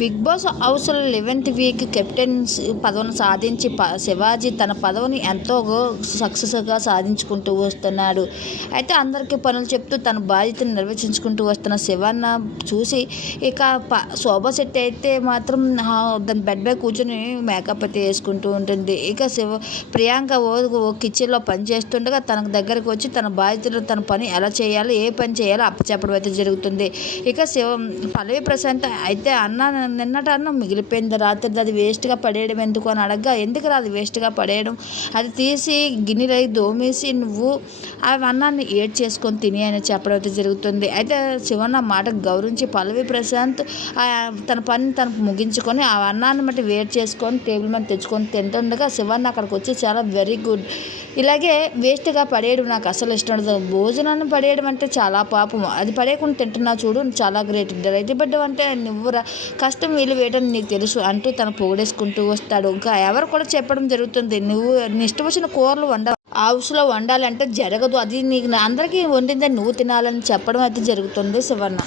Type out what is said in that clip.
Big boss హౌస్లో eleventh week captain పదవిని సాధించి ప శివాజీ తన పదవిని ఎంతో సక్సెస్గా సాధించుకుంటూ వస్తున్నాడు. అయితే అందరికీ పనులు చెప్తూ తన బాధ్యతను నిర్వచించుకుంటూ వస్తున్న శివన్న చూసి ఇక ప శోభా శెట్టి అయితే మాత్రం దాని బెడ్ పై కూర్చొని మేకప్ అయితే వేసుకుంటూ ఉంటుంది. ఇక శివ ప్రియాంక ఓ కిచెన్లో పని చేస్తుండగా తన దగ్గరకు వచ్చి తన బాధ్యతలు తన పని ఎలా చేయాలో ఏ పని చేయాలో అప్పచెప్పడం అయితే జరుగుతుంది. ఇక శివ పల్లవి ప్రశాంత్ అయితే అన్న నిన్నటి అన్నం మిగిలిపోయింది. రాత్రి అది వేస్ట్గా పడేయడం ఎందుకు అని అడగ్గా ఎందుకు రాదు వేస్ట్గా పడేయడం? అది తీసి గిన్నెలో దోమేసి నువ్వు ఆ అన్నాన్ని ఏడ్ చేసుకొని తిని అని చెప్పడం అయితే జరుగుతుంది. అయితే శివన్న మాటకు గౌరవించి పల్లవి ప్రశాంత్ ఆ తన పని తనకు ముగించుకొని ఆ అన్నాన్ని బట్టి వేడి చేసుకొని టేబుల్ మీద తెచ్చుకొని తింటుండగా శివన్న అక్కడికి వచ్చి చాలా వెరీ గుడ్ ఇలాగే వేస్ట్గా పడేయడం నాకు అసలు ఇష్టం ఉండదు. భోజనాన్ని పడేయడం అంటే చాలా పాపం. అది పడేయకుండా తింటున్నా చూడు చాలా గ్రేట్ రైతు బిడ్డ అంటే నువ్వు రా కష్టం వీలు వేయడం నీకు తెలుసు. అంటూ తను పొగిడేసుకుంటూ వస్తాడు. ఇంకా ఎవరు కూడా చెప్పడం జరుగుతుంది. నువ్వు ఇష్టం వచ్చిన కూరలు వండ హౌస్లో వండాలంటే జరగదు. అది నీకు అందరికీ వండిందని నువ్వు తినాలని చెప్పడం అయితే జరుగుతుంది శివన్న.